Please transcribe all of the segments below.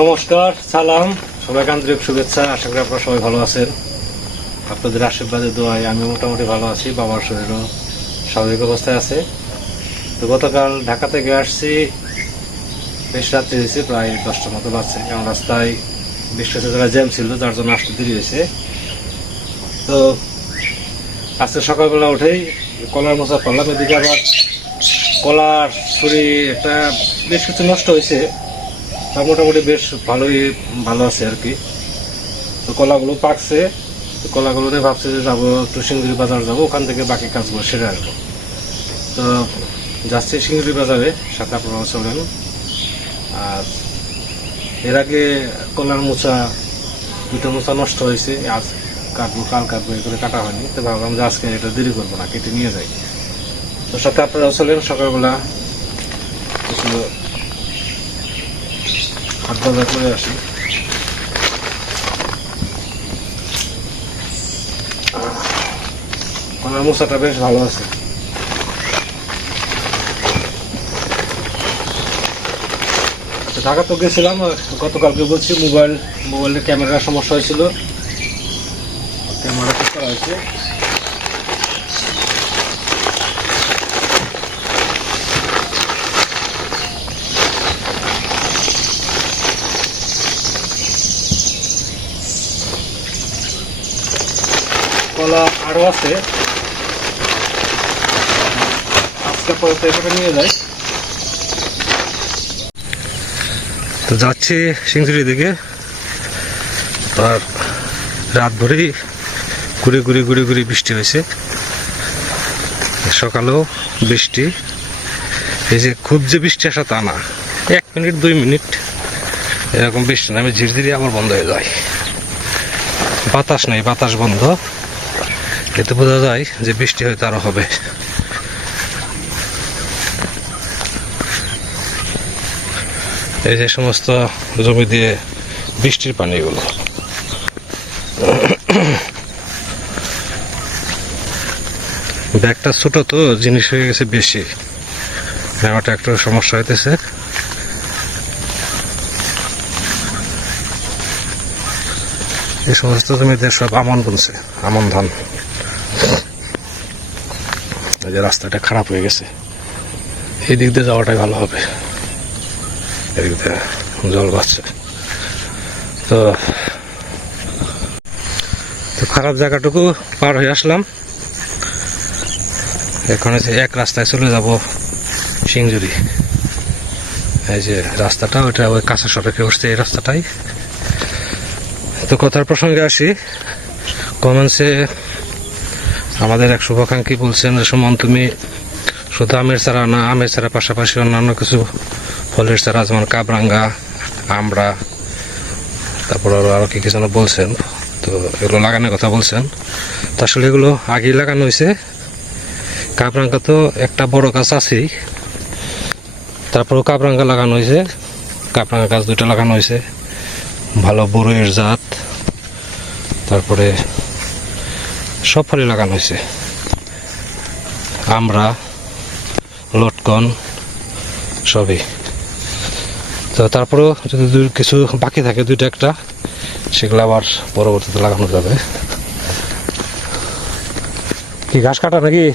নমস্কার, সালাম। সবাইকে আন্তরিক শুভেচ্ছা। আশা করি আপনারা সবাই ভালো আছেন। আপনাদের আশীর্বাদে, দোয়ায় আমি মোটামুটি ভালো আছি। বাবার শরীরও স্বাভাবিক অবস্থায় আছে। তো গতকাল ঢাকা থেকে আসছি। বেশ রাত্রি হয়েছে, প্রায় দশটার মতো বাজছে। কারণ রাস্তায় বেশ জায়গায় জ্যাম ছিল, যার জন্য আসতে দেরি হয়েছে। তো আজকে সকালবেলা উঠেই কলার মোচা করলাম। এদিকে আবার কলার ছুরি, একটা বেশ কিছু নষ্ট হয়েছে। তা মোটামুটি বেশ ভালোই, ভালো আছে আর কি। তো কলাগুলো পাকছে, তো কলাগুলো নিয়ে ভাবছি যে যাব একটু সিঙ্গুরি বাজার যাব, ওখান থেকে বাকি কাজগুলো সেরে আসব। তো যাচ্ছি সিঙ্গুরি বাজারে, সাথে আপনারা চলেন আর এর আগে কলার মোচা, দুটো মোচা নষ্ট হয়েছে, আজ কাটবো, কাল কাটবো করে কাটা হয়নি। তো ভাবলাম যে আজকে এটা দেরি করব না, কেটে নিয়ে যাই। তো সাথে আপনারা চলেন সকালবেলা কিছু হাত বাজার করে আসি মোচাটা বেশ ভালো আছে। ঢাকা তো গেছিলাম গতকালকে বলছি মোবাইল, মোবাইলের ক্যামেরার সমস্যা হয়েছিল। ক্যামেরা ঠিক করা হয়েছে কলা আরও আছে। আজকে পরে নিয়ে যাই। তো যাচ্ছি সিংচুরির দিকে। আর রাত ভরেই ঘুরে ঘুরে ঘুরে ঘুরে বৃষ্টি হয়েছে। সকালেও বৃষ্টি। এই যে খুব যে বৃষ্টি আসা তা না। এক মিনিট, দুই মিনিট এরকম বৃষ্টি নামে ঝিরঝিরি আবার বন্ধ হয়ে যায়। বাতাস নেই, বাতাস বন্ধ। এতে বোঝা যায় যে বৃষ্টি হয়তো আরও হবে। এই যে সমস্ত জমি দিয়ে বৃষ্টির পানিগুলো। ব্যাগটা ছোট তো, জিনিস হয়ে গেছে বেশি। নেওয়াটা একটু সমস্যা হইতেছে। এই সমস্ত জমিতে সব আমন বুনছে, আমন ধান। যে রাস্তাটা খারাপ হয়ে গেছে, এই দিক দিয়ে যাওয়াটাই ভালো হবে। এদিক দিয়ে জল বাড়ছে। তো তো খারাপ জায়গাটুকু পার হয়ে আসলাম। এখন হচ্ছে এক রাস্তায় চলে যাব সিংজুরি। এই যে রাস্তাটা ওইটা ওই কাঁচা সড়কে উঠছে এই রাস্তাটাই। তো কথার প্রসঙ্গে আসি। কমেন্টসে আমাদের এক শুভাকাঙ্ক্ষী বলছেন সুমন তুমি শুধু আমের চারা না, আমের চারা পাশাপাশি অন্যান্য কিছু ফলের চারা, যেমন কাবরাঙ্গা, আমড়া, তারপর আরও আরও কি কি যেন বলছেন, তো এগুলো লাগানোর কথা বলছেন। তো আসলে এগুলো আগেই লাগানো হয়েছে। কাবরাঙ্গা তো একটা বড় গাছ আছেই। তারপরও কাবরাঙ্গা লাগানো হয়েছে। কাবরাঙ্গা গাছ দুইটা লাগানো হয়েছে। ভালো বড়ইয়ের জাত। তারপরে সব ফলে লাগানো হয়েছে। আমরা, লটকন, সবই। তো তারপরেও যদি কিছু বাকি থাকে, দুইটা একটা, সেগুলো আবার পরবর্তীতে লাগানো যাবে। কি, ঘাস কাটা নাকি?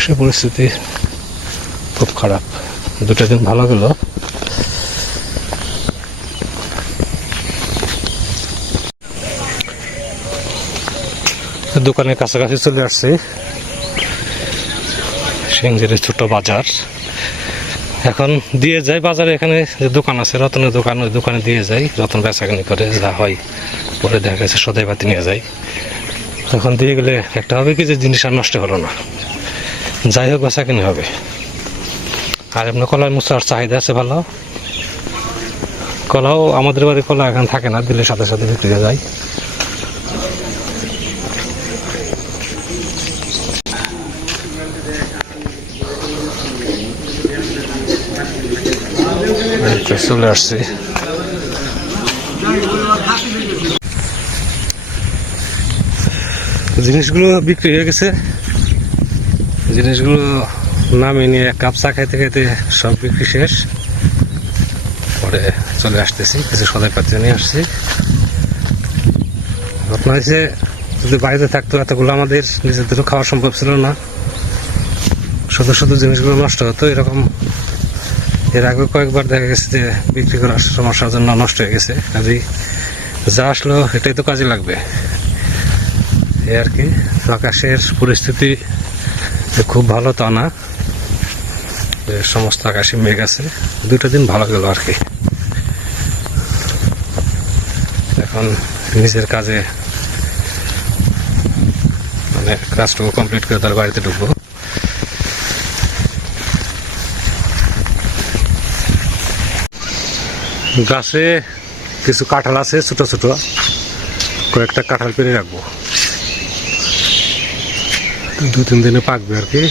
আকাশের পরিস্থিতি খুব খারাপ। দুটা দিন ভালো গেল। দোকানের কাছাকাছি চলে আসছে। সিংজির ছোট বাজার। এখন দিয়ে যাই বাজারে, এখানে যে দোকান আছে, রতনের দোকান, ওই দোকানে দিয়ে যাই। রতন বেচাকেনি করে, যা হয় পরে দেখা গেছে, সদাই পাতি নিয়ে যাই। তখন দিয়ে গেলে একটা হবে কি যে জিনিস আর নষ্ট হলো না। যাই হোক বেচাকেনি হবে। আর এমনি কলার মুচার চাহিদা আছে ভালো। কলাও আমাদের বাড়ি কলা এখন থাকে না, দিলে সাথে সাথে বিক্রি হয়ে যায়। চলে আসছি। জিনিসগুলো বিক্রি হয়ে গেছে। জিনিসগুলো নামে নিয়ে এক কাপ চা খাইতে খাইতে সব বিক্রি শেষ। পরে চলে আসতেছি, কিছু সদাই পাত্র নিয়ে আসছি। ঘটনা হয়েছে যদি বাড়িতে থাকতো এতগুলো আমাদের নিজেদেরও খাওয়া সম্ভব ছিল না। শুধু শুধু জিনিসগুলো নষ্ট হতো, এরকম। এর আগে কয়েকবার দেখা গেছে যে বিক্রি করার সমস্যার জন্য নষ্ট হয়ে গেছে। কাজেই যা আসলো, এটাই তো কাজে লাগবে। এই আর কি, আকাশের পরিস্থিতি যে খুব ভালো তা না। যে সমস্ত আকাশে মেঘ আছে। দুটো দিন ভালো গেল আর কি। এখন নিজের কাজে মানে কাজটুকু কমপ্লিট করে তার বাড়িতে ঢুকবো। গাছে কিছু কাঁঠাল আছে, ছোট ছোট। কয়েকটা কাঁঠাল পেরে রাখব। দু তিন দিনে পাকবে আর কি।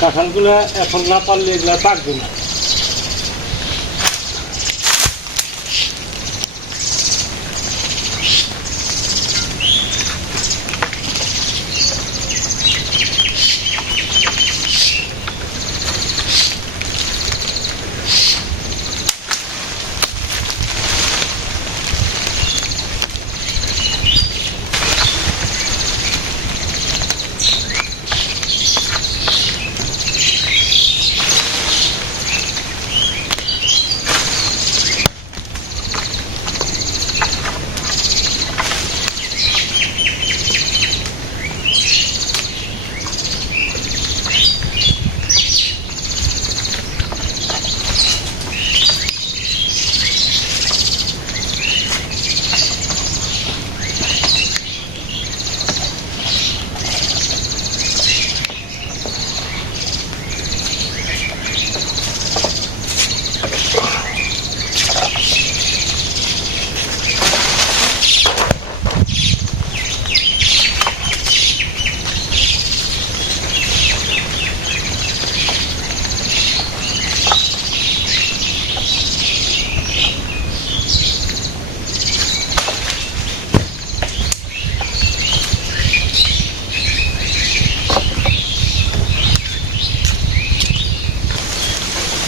কাঁঠালগুলো এখন না পারলে এগুলো পাকবে না।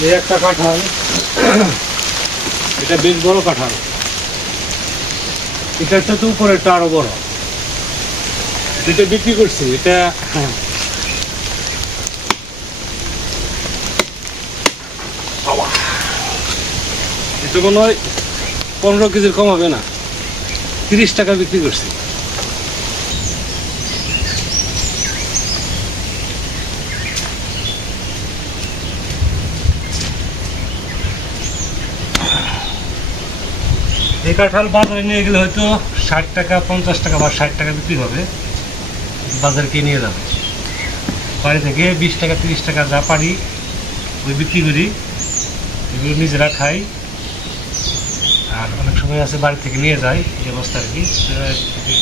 এই একটা কাঁঠাল, এটা বেশ বড় কাঁঠাল। এটা হচ্ছে তো উপরেরটা আরও বড়। এটা বিক্রি করছি, এটা এটা মনে পনেরো কেজির কম হবে না। তিরিশ টাকা বিক্রি করছি। কাঁঠাল বাজারে নিয়ে গেলে হয়তো ষাট টাকা, পঞ্চাশ টাকা বা ষাট টাকা বিক্রি হবে। বাজারকে নিয়ে যাবে? বাড়ি থেকে বিশ টাকা, তিরিশ টাকা যা পারি, ওই বিক্রি করি। এগুলো নিজেরা খাই। আর অনেক সময় আছে বাড়ি থেকে নিয়ে যাই, এই অবস্থা আর কি।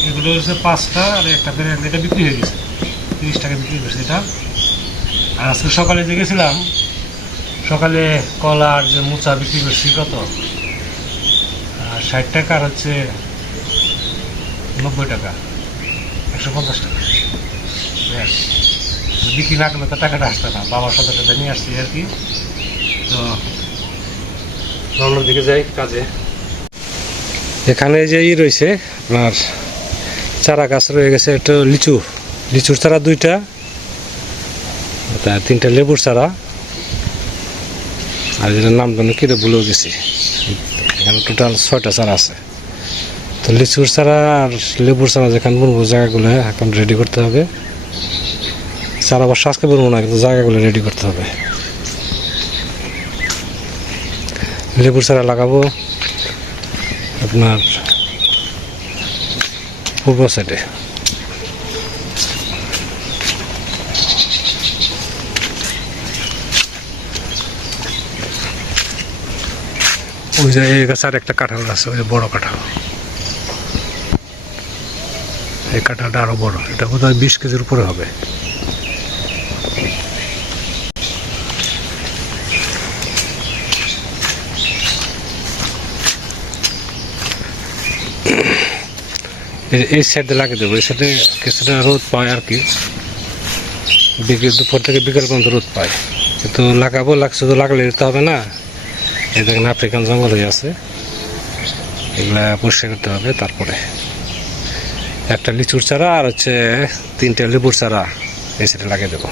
এগুলো হচ্ছে পাঁচটা আর একটা করে এটা বিক্রি হয়ে গেছে। তিরিশ টাকা বিক্রি করছে এটা। আর আজকে সকালে যে গেছিলাম, সকালে কলা আর যে মোচা বিক্রি করছি, কত? ষাট টাকা আর হচ্ছে নব্বই টাকা, একশো পঞ্চাশ টাকা। বিক্রি না করলে তো টাকাটা আসবে না। বাবার সাথে টাকা নিয়ে আসছি আর কি। তো অন্যর দিকে যাই কাজে। এখানে যে ই রয়েছে, আপনার চারা গাছ রয়ে গেছে, একটা লিচু। লিচুর চারা দুইটা তিনটা লেবুর চারা। আর যেটার নাম জানো কিরে ভুলেও গেছি। এখানে টোটাল ছয়টা চারা আছে। তো লিচুর চারা আর লেবুর চারা যেখানে বুনবো, জায়গাগুলো এখন রেডি করতে হবে। চারা আবার আজকে বুনবো না, কিন্তু জায়গাগুলো রেডি করতে হবে। লেবুর চারা লাগাবো আপনার পূর্ব সাইডে ওই যে এই গাছ আর একটা কাঁঠাল গাছ ওই বড় কাঁঠাল। এই কাঁঠালটা আরও বড়, এটা বোধ হয় বিশ কেজির উপরে হবে। এই সাইডে লাগিয়ে দেবো, এই সাইডে কিছুটা রোদ পায় আর কি। বিকেল দুপুর থেকে বিকেল পর্যন্ত রোদ পায়। কিন্তু লাগাবো লাগ শুধু লাগলে দিতে হবে না। এই দেখেন আফ্রিকান জঙ্গল হয়ে আছে। এগুলা পরিষ্কার করতে হবে তারপরে। একটা লিচুর চারা আর হচ্ছে তিনটে লেবুর চারা এই সেটা লাগিয়ে দেবো।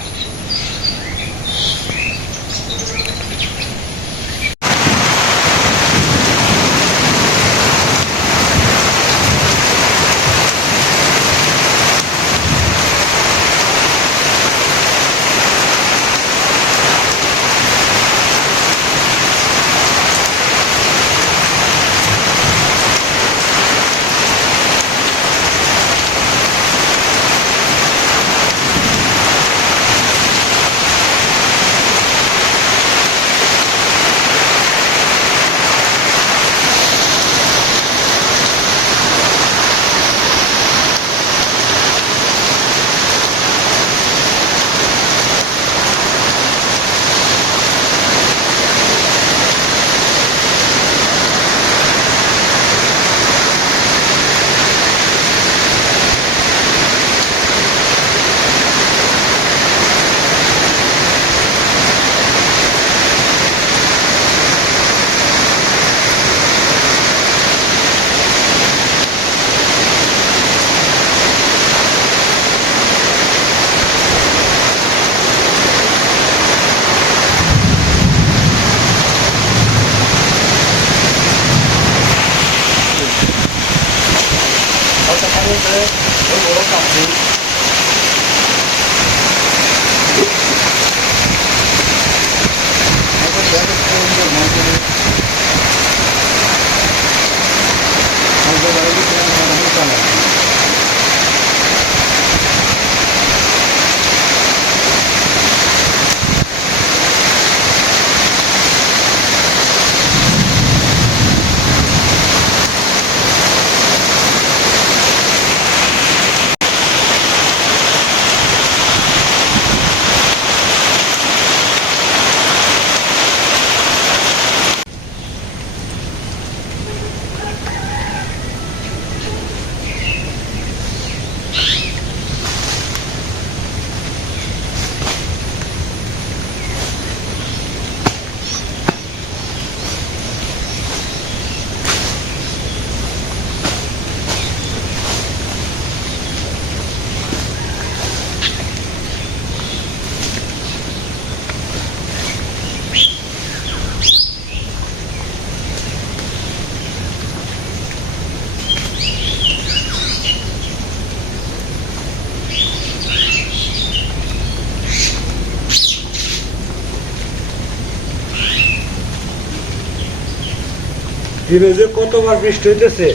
দিনে যে কতবার বৃষ্টি হইতেছে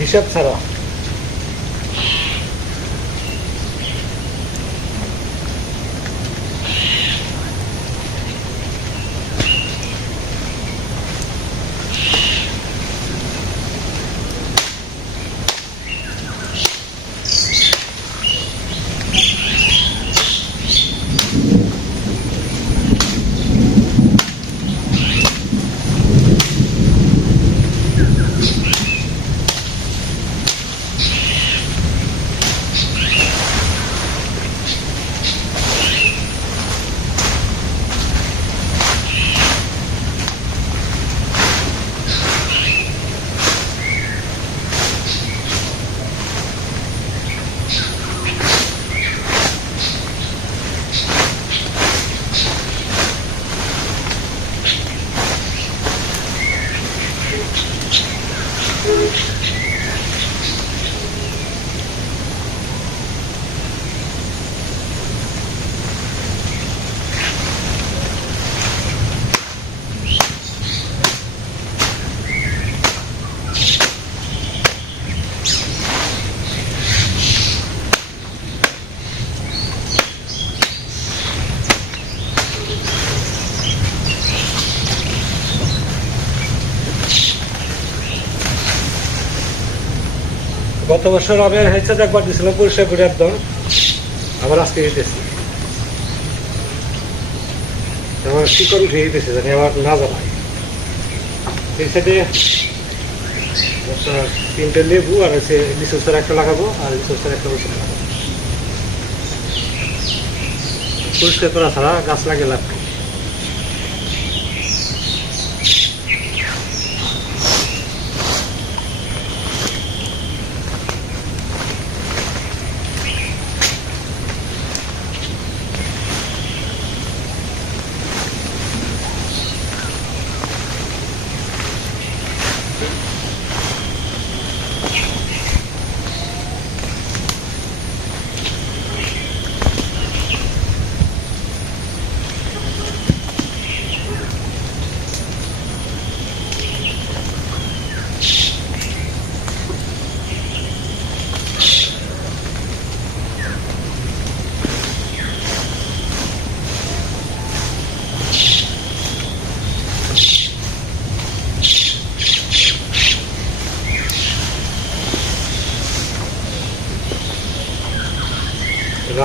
হিসাব ছাড়া। গত বছর আমি হেডসেট একবার দিয়েছিলাম পরিষ্কার করে একদম আবার আজকে দিতেছি আমার শিকড় উঠে যেতেছে জানি আমার না এই সাইডে তিনটে লেবু আর হচ্ছে লিচুস্টার একটা লাগাবো আর লিচুস্টার একটা ওষুধ লাগাবো। পরিষ্কার করা ছাড়া গাছ লাগে লাভ কি?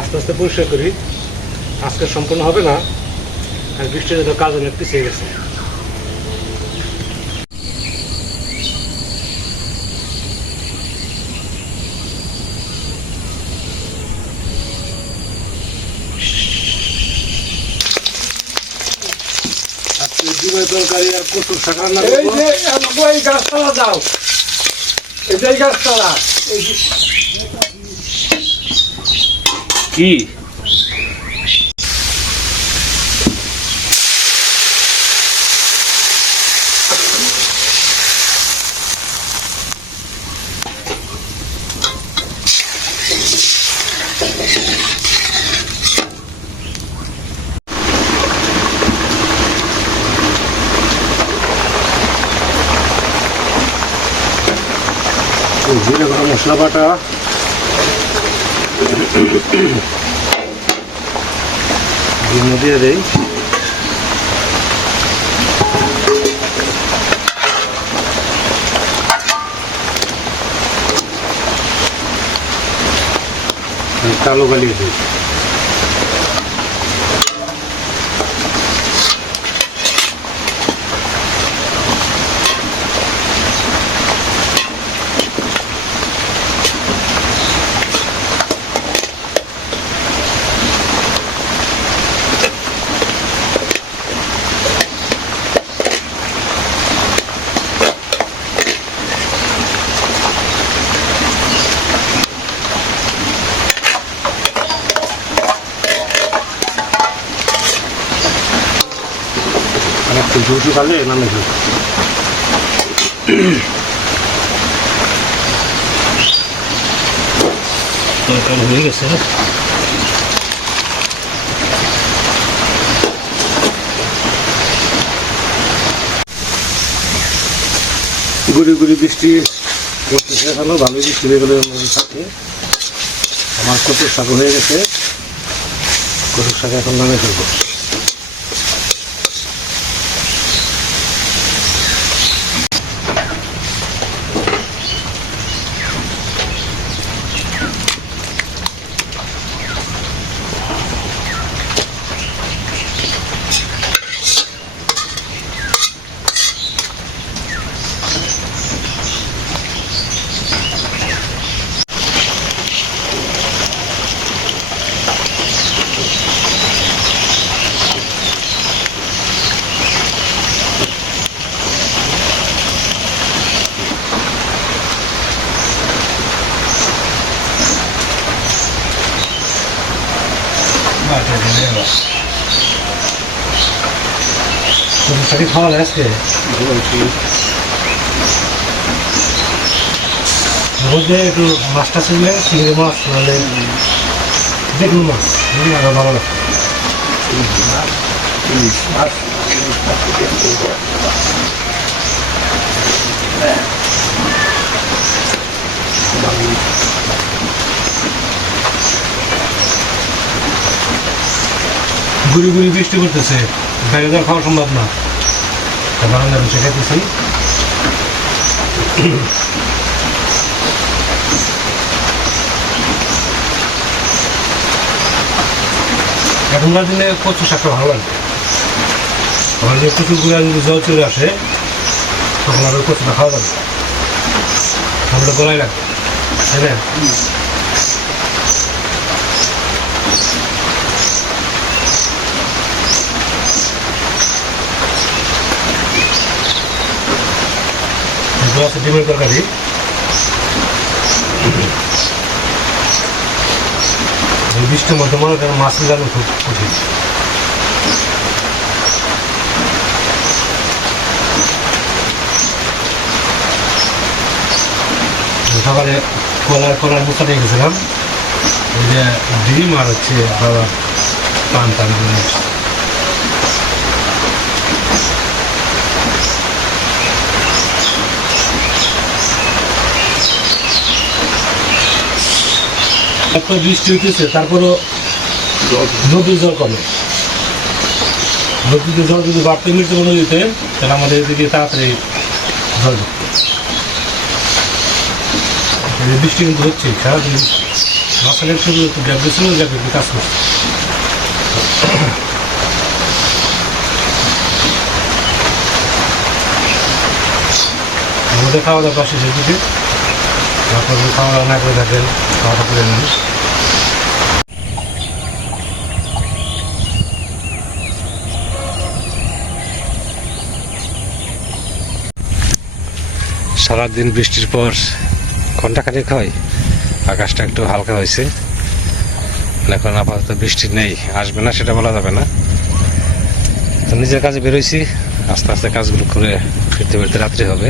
আস্তে আস্তে পরিষ্কার করি, আজকে সম্পূর্ণ হবে না, আর বৃষ্টির তো কাজ অনেক পিছিয়ে গেছে। তরকারি আর কচুর শাক রান্না এই গাছতলা যাও। এই গাছতলা। এই কি? জিরে গরম মশলা বাটা। ডিম দিয়ে দেই আর কালো গালিয়ে দিই ঝুঁচু খালে নামে যাবে তরকারি হয়ে গেছে গুড়ি গুড়ি বৃষ্টি করতেছে এখনও ভালোই বৃষ্টি হয়ে গেলে থাকে আমার কচুর শাক হয়ে গেছে কচুর শাক এখন নামে ফেলব শাড়ি খাওয়া আজকে? মধ্যে একটু মাছটা ছিল চিংড়ি মাছ, নাহলে বেগুন মাছ আরও ভালো লাগে। গুড়ি গুড়ি বৃষ্টি করতেছে বাইরে যাওয়া খাওয়া সম্ভব না। বারান্দা বসে খাইতেছি এখনকার দিনে কচু শাকটা ভালো লাগে। আমার যে কচু গুঁড়া যদি জল চলে আসে, তখন আর কচুটা খাওয়া যাবে আমরা গলায় রাখ তাই না? আছে, ডিমের তরকারি। বৃষ্টির মধ্যে মনে মাছ মিলানো খুব কঠিন। সকালে কলার কলার দিয়ে গেছিলাম। ওই যে ডিম আর হচ্ছে বাবা পান টান একটা বৃষ্টি হইতেছে, তারপরও নদীর জল কমে। নদীতে জল যদি বাড়তে মিলতে নদীতে তাহলে আমাদের এদিকে তাড়াতাড়ি জল বৃষ্টি কিন্তু হচ্ছে সারাদিন মাসালের শুধু একটু গ্যাপ দিয়েছিল গ্যাপ একটু কাজ করছে। আমাদের খাওয়া দাওয়া পাশে সেদিকে। আপনাদের খাওয়া দাওয়া না করে থাকেন খাওয়া দাওয়া করে নেন সারাদিন বৃষ্টির পর ঘণ্টা ঘন্টাখানেক হয়, আকাশটা একটু হালকা হয়েছে। এখন আপাতত বৃষ্টি নেই, আসবে না সেটা বলা যাবে না। তো নিজের কাজে বেরোইছি আস্তে আস্তে কাজগুলো করে ফিরতে ফিরতে রাত্রি হবে।